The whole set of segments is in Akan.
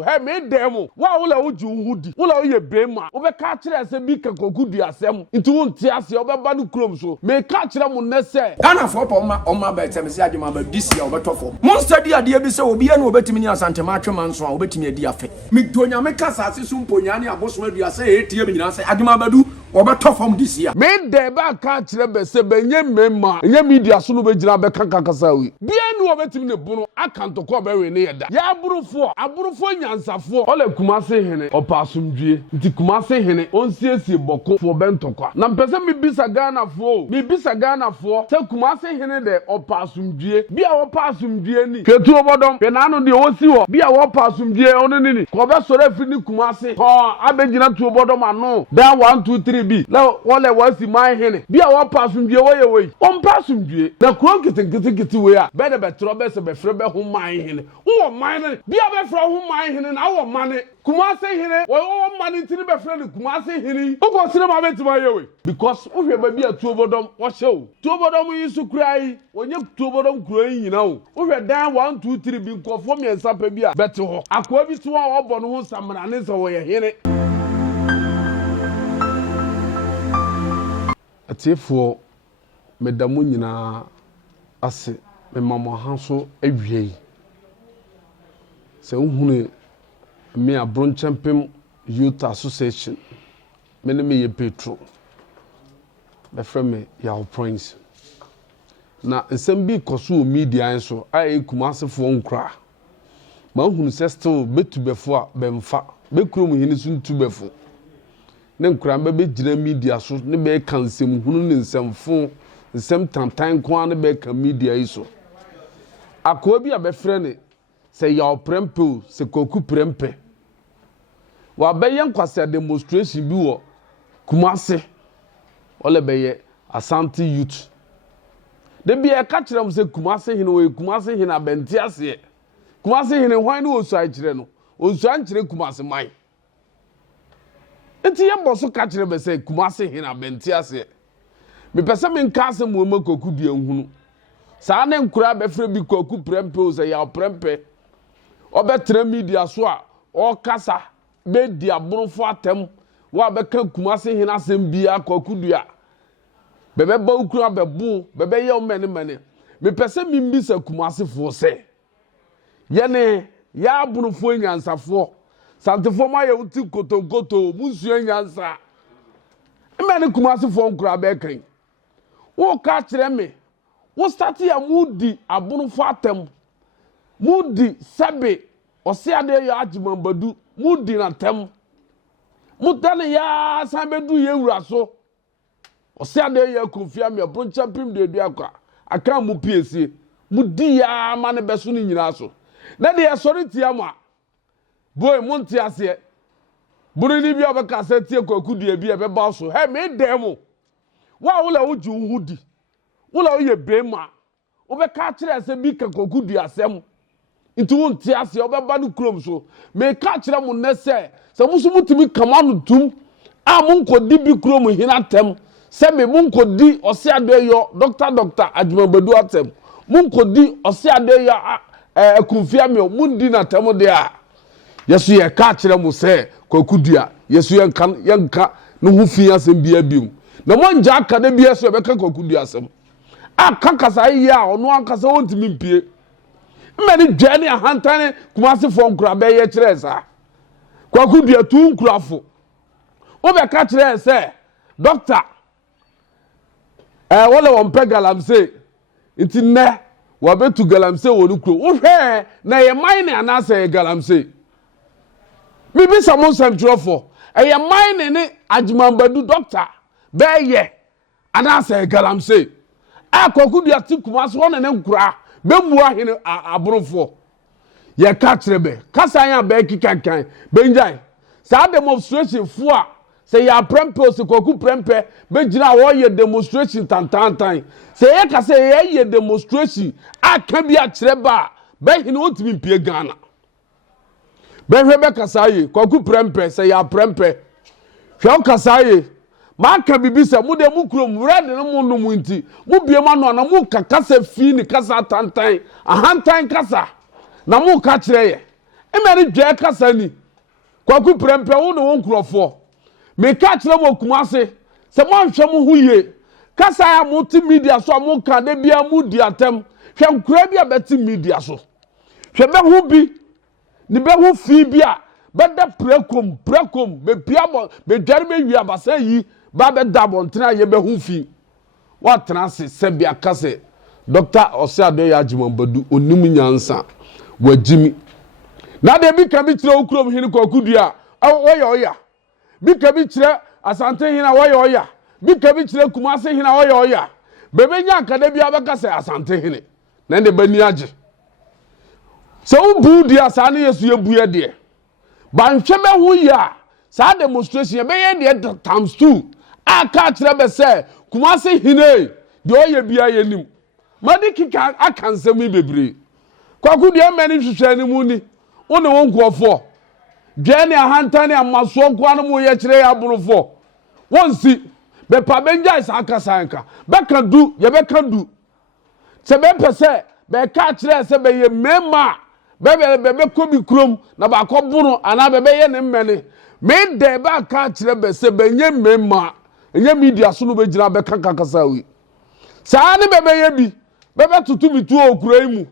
so he me dem wa wo la uji uhudi wo la ye bema wo be ka kire se bi ka koku du asem nti wo nti ase wo be ba no krom so me ka kire mo ne se Ghana for oma ba tem se adwuma ba this year wo be tofo mo study ade bi se obi ene obetimi ni asante ma atwe manso a obetimi adi afe me donya me ka sase so mponya ne aboso adua se etie me nyina se adwuma badu wo be tofo this year me de ba ka kire be se benye memma enye media so no be gina be kankakasa wi bia ni wo betimi ne bunu akanto ko be we ne yeda ya aburufo nyansafo ole kumase hene opasumdwie nti kumase hene onsiesie boko fo bentokwa na mpese mi bisa Ghana fo se kumase hene de opasumdwie bia wo pasumdwie ni ketu obodom pe na anu de wosi wo bia wo pasumdwie onu ni ko be sore fi ni kumase ho abegina tu obodom anu da 1 2 3 bi la wole wasi mai hene bia wo pasumdwie wo ye we on pasumdwie na kro kiti we a be de betro be se be fre be ho mai hene wo mai ne bia be fre ho mai hene na wo mane kumase hene wo mane tini be fre ni kumase hene uko sinema betima ye we because uhwe ba bia tu obodom wo shew tu obodom yi su kurai onye tu obodom kurai nyina wo uhwe dan 1 2 3 bi nkofo miensa pa bia bete ho akwa bi tu a obo no ho samra ne se wo ye hene atifo medamu nyina ase me mama hanso awie se uhunu me abronchampem youth association me ne me ye petro be frame ya prince na nsem bi koso media enso ai kumasefo nkra ma uhunu se still betubefo a bemfa be kurom hini so ntubefo ne nkra be gina media so ne be kansem hunu ne nsemfo nsem tantan ko an be ka media iso akwa bi a be frɛ ne se ya prempe se koku prempe wa be yen kwase demonstration bi wo kumase ole be ye Asante youth de bi e ka kire m se kumase hene we kumase hene abenti ase kumase hene hwan ne osu a kire no osu an kire kumase mai enti ye boso ka kire be se kumase hene abenti ase me pese me nka ase mo ma koku bia nhunu saa ne nkura be fre bi koku prempe o se ya prempe obetre media so a o kasa be di abrofo atem wa be kan kumase hene asem bia koku dua bebe ba ukura bebu bebe ye o mene me pese mi mbisa kumase fo se ye ne ya abrofo nyansafo santefo ma ye uti kotonkoto musu nyansa mene kumase fo nkura be kan wo ka kire me wo start ya mudi abrofo atem mudi sebe ose ade ya ajimambadu mudi na tem mutane ya sanbedu ye wura so ose ade ya konfia me abronchampim de dua kwa aka mu piesie mudi ya ma ne beso ni nyina so na de sori tia ma boy monti ase buru ni bia obeka se tie kwaku dua bia be ba so he me demo wa wo la uji uhudi wo la ye bema obeka kire se bi ka kwaku dua asem nti won ti ase obeba no krom so me ka kire mo ne se musu mutimi kama no tum a mo nkodi bi krom hina tem se me mo nkodi ose adeyo doctor adwumabadu atem mo nkodi ose adeyo akunfia me mo ndi na tem de a yesu ye ka kire mo se kwakudua yesu yenka no hu fi asem bia bium na mo nja aka de bia so be ka kwakudua asem aka kasa yi a ono ankasa wontimi mpie mmeni dwane ahantane kumase fo nkura be ye kire sa kwakudua tu nkurafo obe ka kire se doctor wole won pe galamse nti ne wa betu galamse wonu kuro wo hwe na ye mine anase galamse mi bi samo semtrofo eye mine ne ajimambadu doctor be ye anase galamse kwakudua ti kumase wona ne nkura be muwa hene abrofo ye ka kire be kasa ya be kikankan be njai sa demonstration fu a se ya prempe se kwaku prempe be gina wo ye demonstration tantantan se ye ka se ye demonstration aka bi a kire ba be hene otimi mpie Ghana be hwe be kasa ye kwaku prempe se ya prempe hwe kasa ye ma ka bibi se mu de mu krom red ne mu no mu nti mu bie ma no na mu kasa fi ni kasa tantan ahantan kasa na mu ka kire ye emere dwe kasa ni kwaku prempe wo ne won kurofo me ka kire mo kumase se mo anhwe mo huye kasa ya multimedia so mo ka de bia mu di atem hwe nkura bia beti media so hwe be hu bi ni be hu fi bia be da prekom be bia mo be dware be wi abasa yi ba be da bontena ye be hu fi wa transe se bia kase Dr. Osiado ya Jimambadu onimu nyansa wajimi na de bi ka bi kire okurom hini kokudua oya bi ka bi kire asante hina oya bi ka bi kire kumase hina oya bebe nya akade bi abaka se asante hini na de bani age so ubu dia sa na Yesu yebuye de ba nhwe be hu ya sa demonstration be ye de times 2 aka kire be se kumase hine de oya bia yenim madi kika akansemi bebre kwaku de mani hwehwe ni mu ni one won nkofo dwane ahanta ne amaso kwa no mu ye kire ya borofo wonsi be pa benja isa akasanka be kadu ye be kadu se be pese be ka kire se be ye mema be kobi krom na ba ko buru ana be ye ne mmene me de ba ka kire be se be nye mema enye media so no be gina be kakakasa wi saa ne be ye bi bebe tutu mi tu okura mu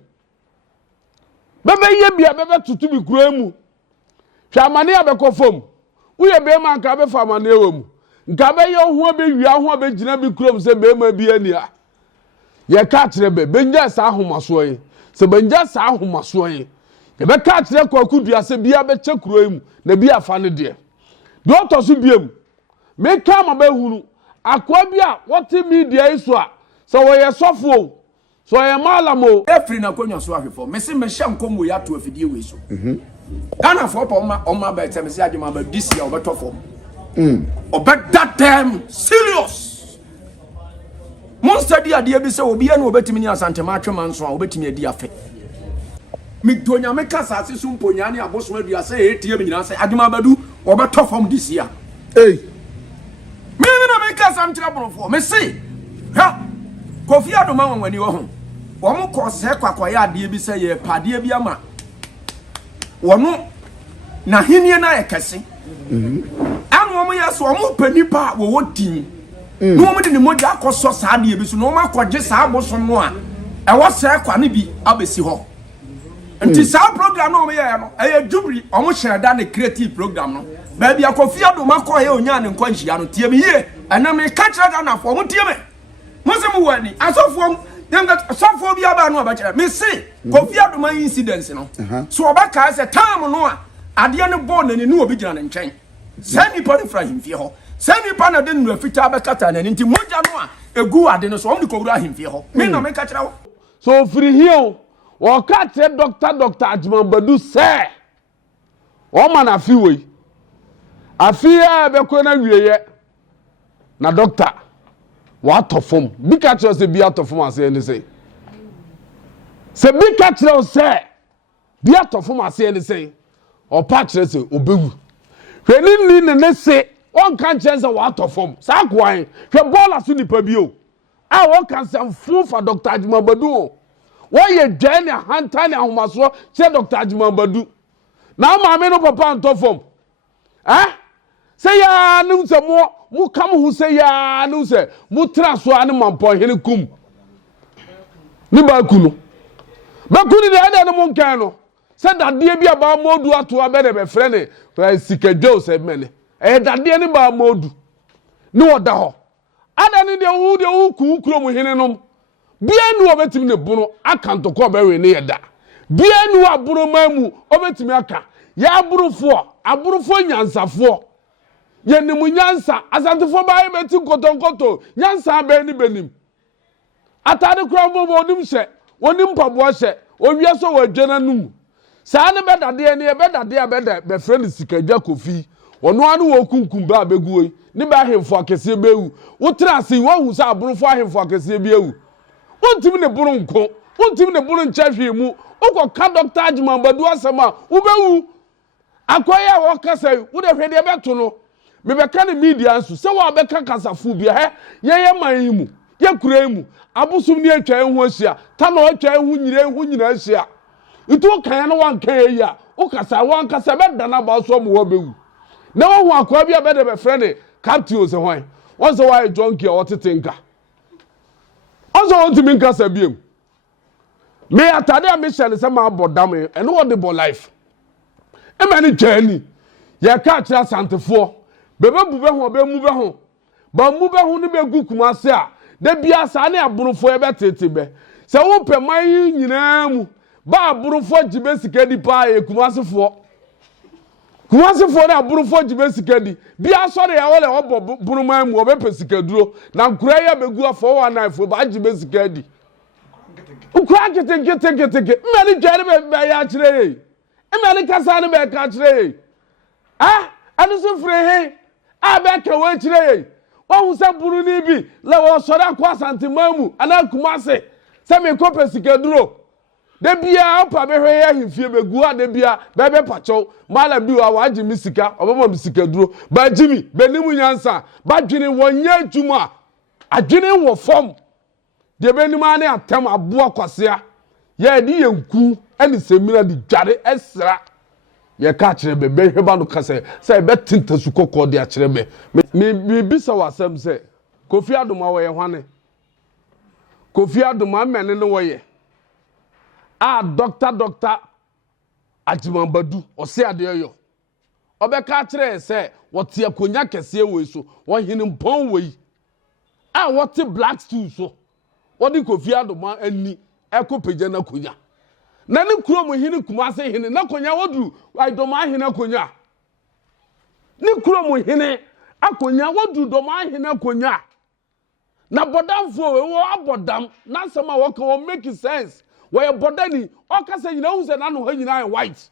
bebe ye bia bebe tutu mi kura mu hwa amane abekofom uye be ma nka be fa amane ewom nka be ye ho be wia ho be gina bi kurom se be ma bi ania ye ka kire be nya sa ahomaso yi se be nya sa ahomaso yi ye be ka kire kwakudua se bia be che kura mu na bia afa ne de do to so biem me ka ma be hunu akwa bia what media iso a so wo ye sofo so ya malamo efri na konyo so ahwefo mesi me hye nkomo ya to afidie we so Ghana for oma ba temesi adwuma ba disi ya obetofo obet that time serious monster dia bi se obi ene obetimi ni Asante ma atwema nso a obetimi adi afe migdonya me kasa ase so mponya ne aboso adua se etie me nyina se adwuma badu obetofo disi ya me na me kasa mtira borofo mesi ha Kofi Adoma wanwani wo ho wo ko se kwakoya ade bi se ye pade bi ama wono na hinie na ekese anu mo yeso wo panipa wo wotin no mo de ne moja akoso sa ade bi so no mo akogye sa aboso no a e wo se kwa ne bi abesi ho nti sa program no mo ye no e jubri o mo sheda na creative program no ba bia Kofi Adoma ko ye onya ne nkwanhia no tie me ye ana me ka kira na fo mo tie me Muslim wani asofo asofo bi aba no abakira me se Kofi Adoma incident no so obaka se time no a ade ne ball na ni obi gina ne nchen se ni pa ne fra himfie ho se ni pa na de nu afita abakata na nti moja no a egu ade no so omni ko wura himfie ho me na me ka kira wo so free here o ka te Dr. Ajimambadu se o ma na fi we afia be ko na wieye na doctor what of form? Big catcher say be out of form as any say. Say big catcher say be out of form as any say. Or patcher say obewu. When ni ne say one can chance what of form. Sa kwai. Hwe ball asu ni pa bio. Ah one can say full for Dr. Ajimambadu. Why ye journey hunter ni ahomaso say Dr. Ajimambadu. Na ma me no papa on top form. Say ya nu se mo mu kam hu se ya nu se mu traso ane mampo hene kum ni ba kunu de ade no mo nkan no se dade bi aba modu ato abede be frɛ ne sikajo se mene dade ni ba modu ni oda ho ade ni de wu kuro mu hene nom bia nu obetimi ne bunu akanto ko be we ne yeda bia nu aburu mamu obetimi aka ya aburufo nyansafo ye ni munyansa asantefo bae beti kotonkoto nyansa be ni benim atade kura bobo onim hye onim pabo hye owie so wadwana num saa ne bedade ne bedade abeda be friend sikagya Kofi ono anu wo kunkum ba beguoi ni ba hemfo akese bewu wo trase wo hu sa abrofo ahemfo akese bewu wontim ne buru nko wontim ne buru nchahwe mu ukoka Dr. Ajimambadu asema wo bewu akoya wo kasa wo de hwede beto no me beka ne media nso se wo beka kasafu bia ye man mu ye kura mu abusum ne atwa hu ahia ta na atwa hu nyire hu nyina ahia itu kan no wan kan ya o kasa wan kasa be dana ba so mo wo bewu na wo hu akwa bia be de be frɛ captain ose hwan won so why junkie o tetenka on so won timi nkasa biem me atade a me shele se ma bodam e no what the bo life e ma ni jani ye ka kira santefo bebe bu be ho be mu be ho ba mu be ho ni be gu kumase a de bia sa na aburufo e be tete be se wo pe man nyina mu ba aburufo jibe sikadi pa e kumasefo na aburufo jibe sikadi bia so de ya wole obo buruman mu obepe sikaduro na nkura ya begu afo wa na afo ba jibe sikadi nkura kete mmeli jare be ya kire yi mmeli kasa ne be ka kire yi anu so fre he a be ka we kire yi wo se buru ni bi le wo so da kwa Asante mamu ana kumase se me ko pe sikaduro de bia opa be hwe ya hifie begu a de bia be pacho mala bi wa waji misika obama misika duro ba jimi be nimu nyansa ba dwene wonya adwuma adwene wo fom de be nimu ane atem abo akwasea ye di yenku ani semina di dware esra ye ka kire be hwe ba no kase se be tinta su kokko de a kire me bisa wasam se Kofi Adoma wo ye hwane Kofi Adoma mene ne wo ye doctor Ajimambadu ose ade yo obeka kire se wote akonya kese we so wo hene mpon we wote black stool so wodi Kofi Adoma ani ekopeje na konya na ne kuro mo hene kumase hene na konya wodu Adoma hene konya ne kuro mo hene akonya wodu Doma hene konya na bodamfo we wo abodam na sama wo ka wo make sense we bodani o kasa nyina hu se na no ha nyina white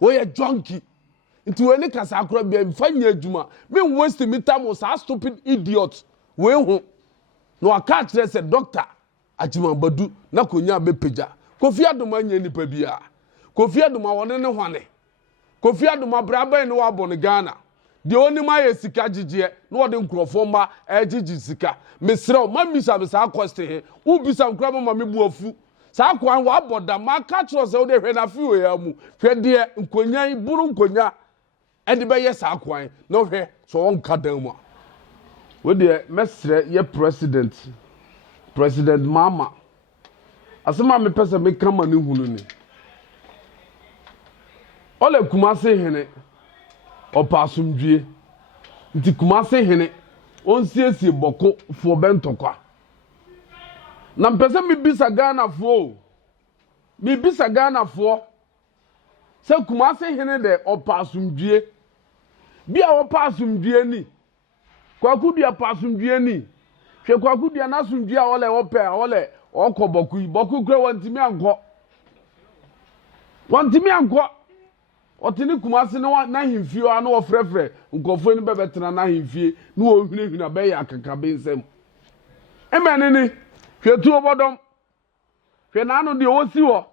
we junkie nti we ni kasa akro bia mfanya adwuma me waste me time so stupid idiot we hu no aka kire se doctor Ajimambadu na konya be peja Kofi Adoma nya nipa bia Kofi Adoma wone ne hwane Kofi Adoma braba ne wa bone Ghana de oni ma ye sika gigye no wode nkrofo ma egigi sika mesrew ma misa be sa cost he u bisa nkra ma me buafu sa kwan wa boda ma ka kiro se wode hwe na fi we ya mu hwe de nkonyan buru nkonya e de be ye sa kwan no hwe so won ka dan mu we de mesre ye president mama asema me pese me kama ne hunu ni ole Kumase hene opa asumdwie nti Kumase hene onsiesie boko fo bentokwa na mpese mi bisa Ghana fo se Kumase hene de opa asumdwie bia opa asumdwie ni kwakudua pa asumdwie ni hwe kwakudua na asumdwie a ole opa ole okọ boku kure wantimi anko otini Kumase na himfie a na wo frefre nkofo ni bebetena na himfie na wo hwinehwina be ya akaka be nsem emene ni hwetu obodom hwe na anu de wo si wo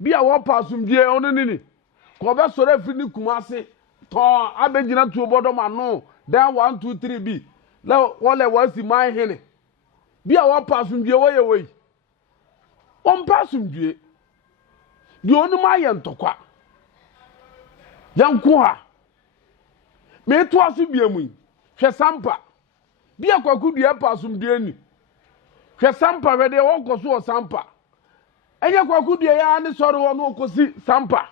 bia wo pasumdie onu ni ko be sore fi ni Kumase to abegina tu obodom anu then 1 2 3 bi le wole wasi man hene bia wo pasumdie wo ye wei on pasumdie di onu ma ye ntokwa yanku ha me to aso biamu hwe sampa bia kwakudua pasumdie ni hwe sampa we de wo koso o sampa enye kwakudua ya ne soro wo no kosi sampa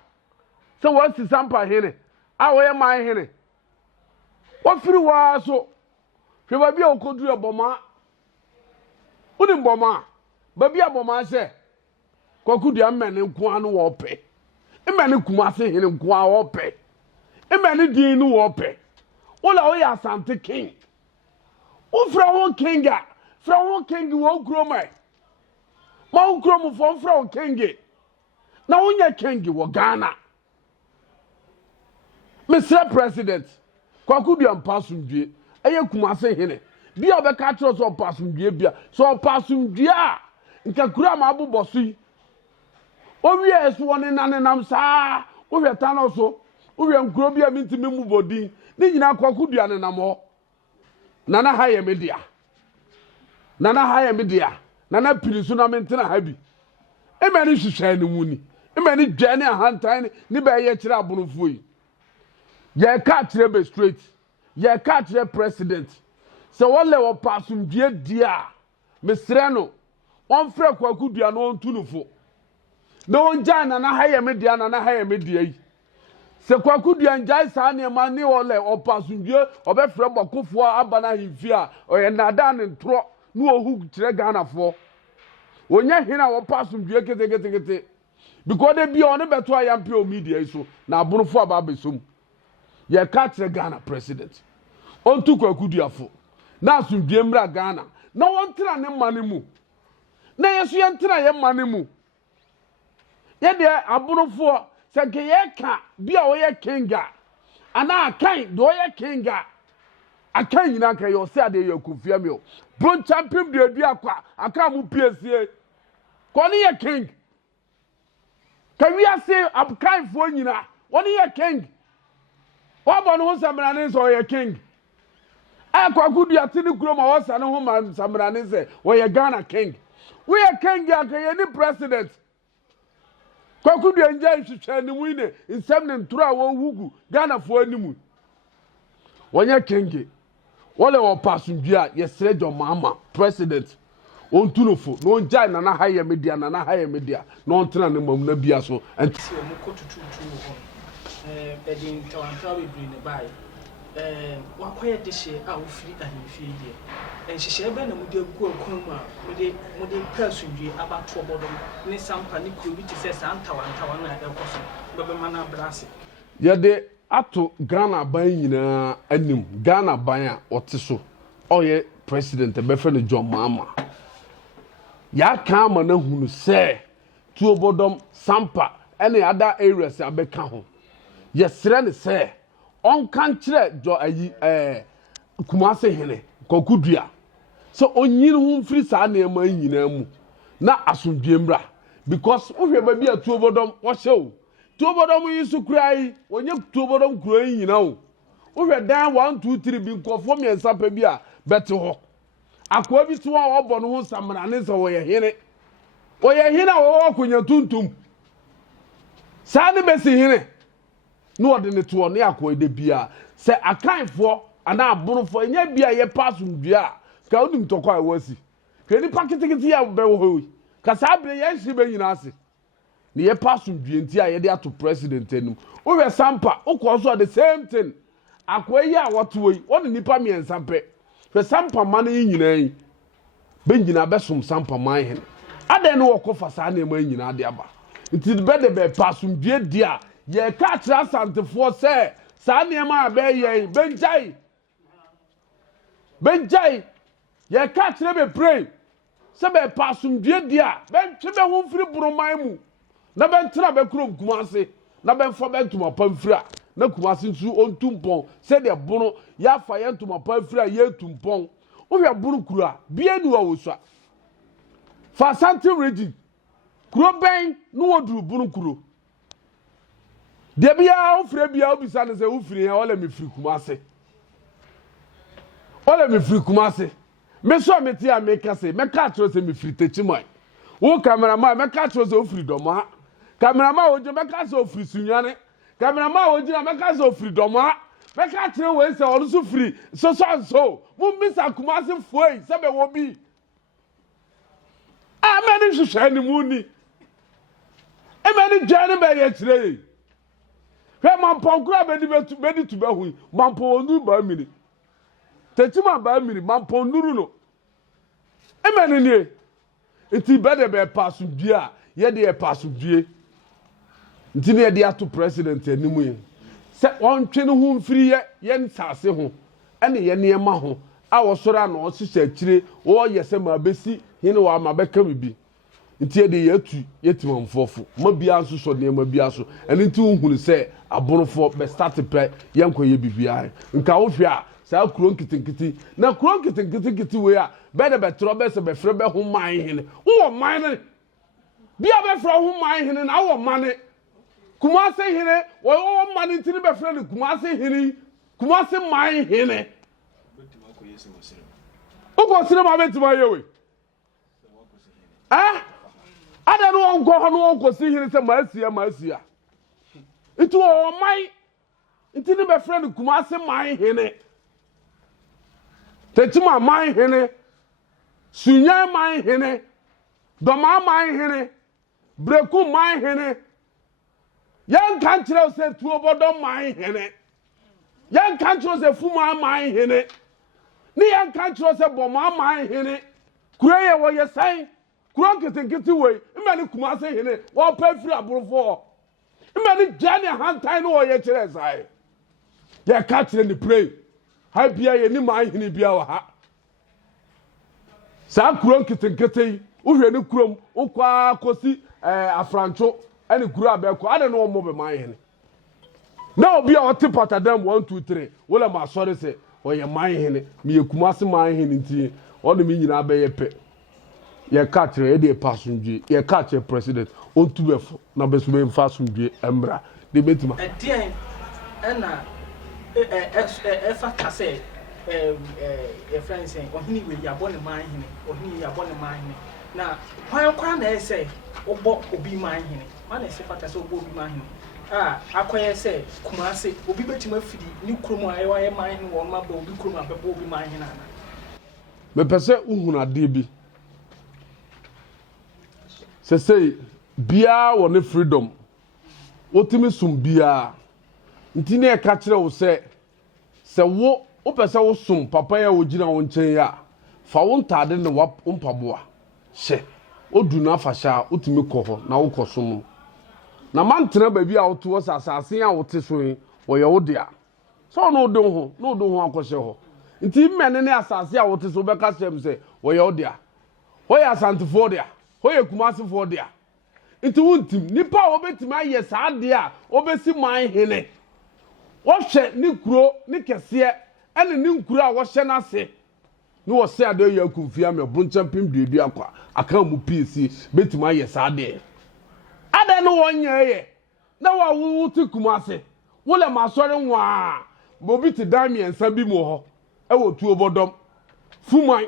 se wo si sampa hene a wo ye man hene wo firi wa so hwe ba bia okodua boma uni boma ba bia boma se kwakudua mmene nko anu wo pe emene Kumase hene nko a wo pe emene din nu wo pe ola o ya Asante king o fra wo kinga fra wo king wo kro mai ma wo kro mu fo fra wo king na wo nya king wo Ghana Mr. President kwakudua mpasumdue eye Kumase hene bia obeka tro so pasumdue bia so pasumdue a nka kura ma aboboso yi owie eso woni nanenam saa wo hweta no so wo hwe nkuro bia mintimi mu bodi ni nyina kwakudua nenam ho nana ha ye media nana pilisu na mentena ha bi emani hwehwe ne mu ni many journey a hand tiny, ni be ye chira bunufui. Ye catch be straight. Ye catch the president. So what level passum dia, Mistrano, on frek wakudua no tunufo. No one jana na hire media na hire media. Se kwakudua njai sa ne mani ole opasundie obefre bokofo abana himfia oye nada ne ntro no ohu kire Ghana fo onya hina opasundie kete because they be on beto ayampe o media so na abunofo ababesom ye ka kire Ghana president ontu kwakudua fo na asundie mra Ghana na wontra ne mane mu na yeso ye ntra ye mane mu ye de abunofo seke ye ka bia wo ye kinga ana akan do ye kinga akan nyina ka yo se ade ye kufia mi o bron champion de adu akwa aka mu piesie ko ni ye king ka wi ase akan fo nyina woni ye king wa bo no samrane so ye king akwa gudu atini kuro ma wo sa no ho ma samrane se wo ye Ghana king we ye king aka ye ni president kwakudu enja hwehwe ni mu ine nsem ne ntoro a wo hugu Ghana fo animu wonye kenge wole wo pasundua yesre jo mama president ontunofo no onja na haye media na haye media no ontena ne mam na bia so enti wo mokotututu ho edin tawantawa bebre ne bai wakoye deshe a wo firi ahemfie die enhyehyɛ be na mudi agu akwan mu a mudi pasundue abato obodom ne sampa ne krobi ti sɛ santawantawa na ekoso bebe mana brase yede ato Ghana ban nyina anim Ghana ban a ote so oye president befe ne John Mahama ya ka ma na hunu sɛ tu obodom sampa ene other areas abeka ho yesre ne sɛ on kan kire jo ayi kumase hene kokudua so onyin hu mfiri sa na ema nyina mu na asundue mra because ohwe ba bia tu obodom wo hyew tu obodom yisu kurai onye tu obodom kurai nyina o ohwe dan 1 2 3 bi nkofo miensa pa bia bete ho akwa bi tu a obo no ho samra ne so wo ye hene wo akonya tuntum sa ne besi hene no ode ne to ne akwa de bia se akanfo ana abunofo nya bia ye pasundua ka odum tokwa e wasi ke ni pakitikiti ya be wo hoyi ka sa abre ye hye be nyina ase ne ye pasundua nti a ye de ato president enum wo we sampa uko the same thing akwa yi a woto yi woni nipa miensa pe fe sampa man yi nyina yi be nyina be som sampa man hen adan no wokofa sa na ema nyina de aba nti be de be pasundua dia ye ka kira Asantefo se sa niema abe ye benjai ye ka kira be pray se be pasumdue dia ben twe be ho mfiri buruman mu na ben tra be krom kumase na ben fo ben tuma pamfira na kumase ntu ontumpon se de bunu ya fa ye tuma pamfira ye tumpon wo hwe bunu kura bia ni wa wosua fa Asante region kuro ben no woduru bunu kuro de bia ofre bia obisa ne se ofri ya ole me firi kumase me so me ti a me kase me ka tro se me firi techimai wo cameraman me ka tro se ofri domo cameraman ojo me ka se ofri sunyane cameraman ojo me ka se ofri domo me ka tro we se olu so firi so mo misa kumase foi se be wo bi amani hwehwe ni mu ni emani jane be ye kire hwe mampon kura bedi to be hu mampon onu ba mini techima ba mini mampon nuru no emani ni enti bede be pasudue a ye de e pasudue enti ne de ato president animu ye se ontwe ne hu mfiri ye nsase ho ene ye ne ma ho a wo soro na o hyehyɛ akire wo yese ma besi hine wa ma beka bibi nti de ye timamfofo ma bia nso so ne ma bia so ene nti unhunu se abonofo be start pre yenkoye bibia nka wo hwe a sa kuro nkitinkiti na kuro nkitinkiti we a be de betro be se be frɛ be ho man hene wo man ne bia be frɛ ho man hene na wo man ne kumase hene wo man nti ne be frɛ ne kumase hene kumase man hene uko sire ma betima yewe ada no onko ho no onko si hiri se maasia itu o mai nti ne be friend Kumase mai hene tetima mai hene sunya mai hene doma mai hene breku mai hene yan kan kire se tuo bodom mai hene yan kan kire se fuma mai hene ni yan kan kire se boma mai hene kureye wo ye sai kuran ketenkete we imani Kumase hene wo pa firi aborofo imani jani hantai no wo ye kire sai ye ka kire ni pray ha bia ye ni mai hene bia wa ha sa kuran ketenkete uhwe ni kurom ukwa kosi afrancho ani kuru abeko ada no mo be mai hene na obi a ote patadam 1 2 3 wala ma sori se o ye mai hene mi ye Kumase mai hene nti o no mi nyina be ye pe ye ka kire e de pasundwe ye ka kire president on tubefo na be so be fasundwe embra de betima edien na factor say friends saying ohini we ya bone mai hene ohini ya bone mai hene na kwa na say obo obi mai hene man say factor say obo obi mai hene akoye say Kumase obi betima afidi ni kromo aye mai hene won ma ba obi kromo abebo obi mai hene ana me pese uhuna de bi say bia won freedom otimi sum bia ntine e ka kire wo se wo pese wo sum papa ya wo gina wo nchen ya fa wo ntade ne wa mpaboa hye odu na afasha otimi koho na wo kosum na mantena ba bia wo to asase a wo te so yi wo ye wo dia so no do ho akose ho nti mmene ne asase a wo te so be ka sem se wo ye wo dia wo ye Asante fo dia wo ye Kumase fo dia nti wontim nipa wo betima aye saa dia obesi man hene wo hwe ni kuro ni kese ene ni nkuro a wo hye na se ni wo se ade ya kumfia me bruncha pimduedu akwa aka mu PC betima aye saa dia ade no wonye ye na wa wo ti Kumase wo le masori nwa mo bi ti dami ensa bi mo ho e wo tuo bodom fuman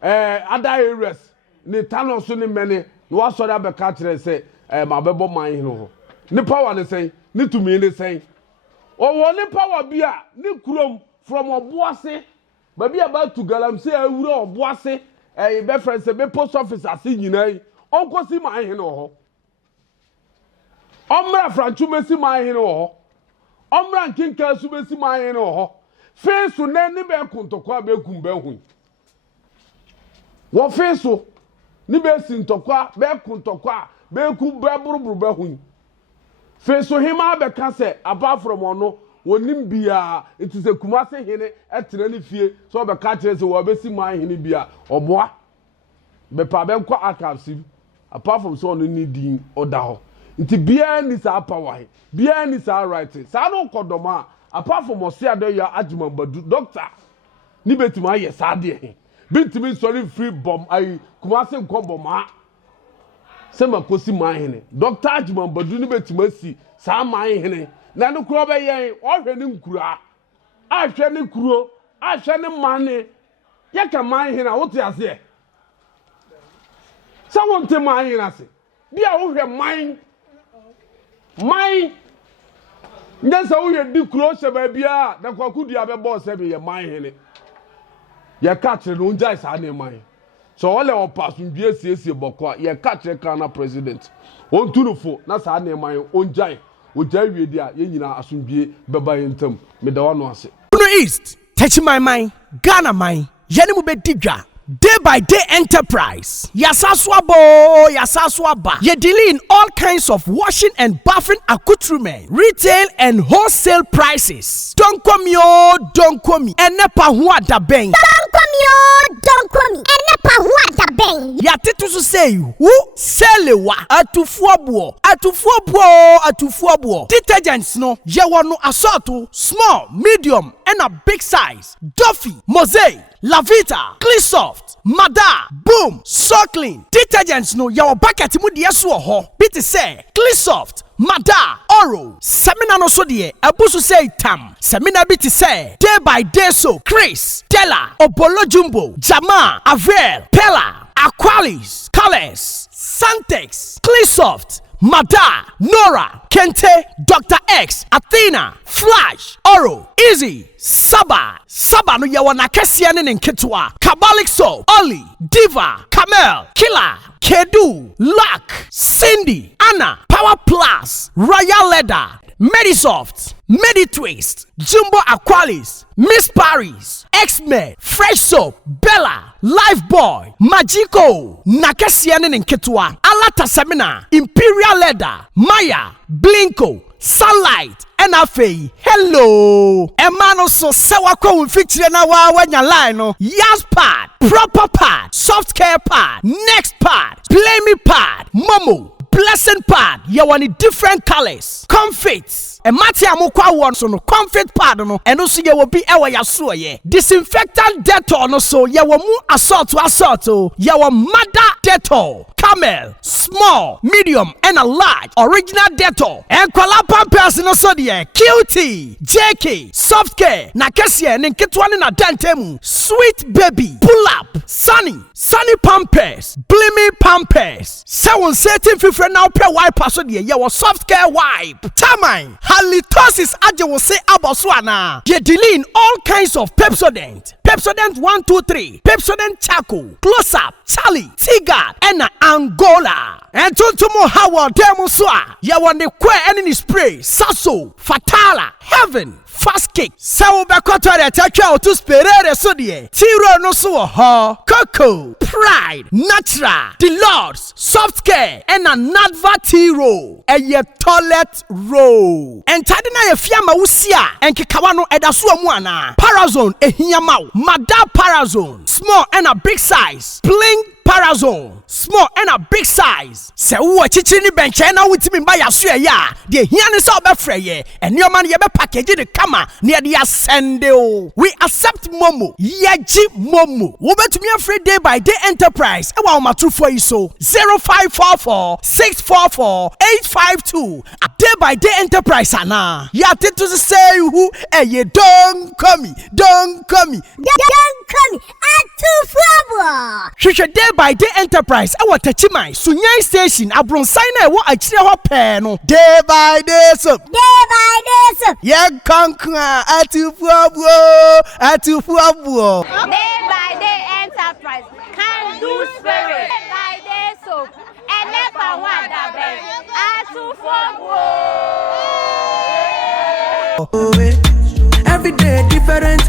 ada areas ni tano so ni mene no wasori abeka kire se ma bebo man hino ho ni power ne sen ni tumi ne sen o wo ni power bia ni kurom from Obuase ba bia ba to galamse awura Obuase be friend se be post office ase nyinai onkosi man hino ho omra franchu besi man hino ho omra nkinka su besi man hino ho fesu ne ni be kuntokwa be kumbe hu wo fesu ni be sintokwa be kuntokwa be ku be buruburu be hu fesu hima be ka se apart from ono wonim bia it se Kumase hene etere ni fie so be ka kire se wo be si man hene bia oboa be pa be kwa akapsi apart from so no ni din oda ho nti bia ni sa power bia ni sa right sa no kodoma apart from osiado ya adwumabadu doctor ni betima ye sa de he bintimi sorry free bomb ai Kumase nkomboma sema kosi man hene doctor adwumabadu ni betima si sa man hene na no kuro be yen ohwe ni nkura ahwe ni kuro ahwe ni mane ye ka man hene wote ase sa wonte man hene ase bia ohwe man ndensa wo ye di kuro se ba bia na kwakudu abebo se be ye man hene ye katre no njai sa na man so ole opasundue siesie bokwa ye katre kana president on tunufo na sa na man onjai ojai wie dia ye nyina asundue beba yentam me da wano ase Bono East touch my mind Ghana mind yene mu be digwa day by day enterprise. Yasaswaba. Ye deal in all kinds of washing and bathing accoutrement, retail and wholesale prices. Don't come yo, don't come me. Enepa huwa da beng. Don't come yo, don't come me. Enepa huwa da beng. Ya titu su say who selewa atufuabuo. Detergents no ye wano assorto small, medium and a big size. Duffy, Mosaic, Lavita, Cleansoft, Mada, Boom, So Clean. Detergents no yaw bucket mu de so ho. Biti say Cleansoft, Mada, Oro. Semina no so de abusu say tam. Semina biti say day by day so Chris, Della, Obolo Jumbo, Jama, Avel, Pella, Aqualis, Colors, Santex, Clearsoft, Mada, Nora, Kente, Dr. X, Athena, Flash, Oro, Easy, Saba no yawana kesiane nketwa, Kabalik Soap, Oli, Diva, Camel, Killer, Kedu, Luck, Cindy, Anna, Power Plus, Royal Leather, Medisoft, Meditwist, Jumbo Aqualis, Miss Paris, X-Men, Fresh Soap, Bella, Lifebuoy, Magico, Nakesiane Nketwa, Alata Semina, Imperial Leather, Maya, Blinko, Sunlight, NFA, hello. Emano so sewa kwa feature na wanya line no. Yas pad, proper pad, soft care pad, next pad, play me pad, Momo, blessing pad. Yawani different colors. Comfits. E mati amukwa won so no comfort pad no. Eno so ye will be ewa yaso ye. Disinfectant Dettol no so ye will mu assault o. Ye will mother Dettol. Camel, small, medium, and a large original Dettol. And kwala pampers no so de QT, JK, soft care, Nakesia, Ninketwan na Dantemu, sweet baby, pull up, sunny pampers, blimmy pampers. 7 now pair wipe so de your soft care wipe. Tamai, halitosis aje will say aboswana. Ye dealing all kinds of Pepsodent. Pepsodent 1, 2, 3, Pepsodent Charcoal, Close Up, Charlie, Tigard, and Angola. And Tuntumo Howard Demoswa, Yawande Kwe Enemy Spray, Sasso, Fatala, Heaven, Fast Kick, Sao Bakoto de Takao to Sperere Sodie, Tiro no so ha, Coco, Pride, Natural, The Lords, Soft Care, and a Nadva Tiro, and ye toilet roll. And Tadina Fiamma Usia, and Kikawano Edasua Mwana, Parazone, Ehiamau, Mada Parazone, small and a big size, Bling Parazone, small and a big size. Se uwa chichini benche na witimi mba ya suya ya. Die hiani sa obe freye. And your man yebe package de kama. Niya diya sende o. We accept Momo. Yeji Momo. Ube tumi free day by day enterprise. Ewa umatu for iso. 0544-644-852. A day by day enterprise ana. Ya titu say who. Ye don't come me. Don't come me. Don't come me. Atu Flabo. Shusha day by day enterprise. Ewa tachimai. Sunyai station. Abronsai na ewa achire ho peno. Day by day so. Day by day so. Ye kankwa. Atu Flabo. Day by day enterprise can do spirit. Day by day soap and never wonder bed. Every day different.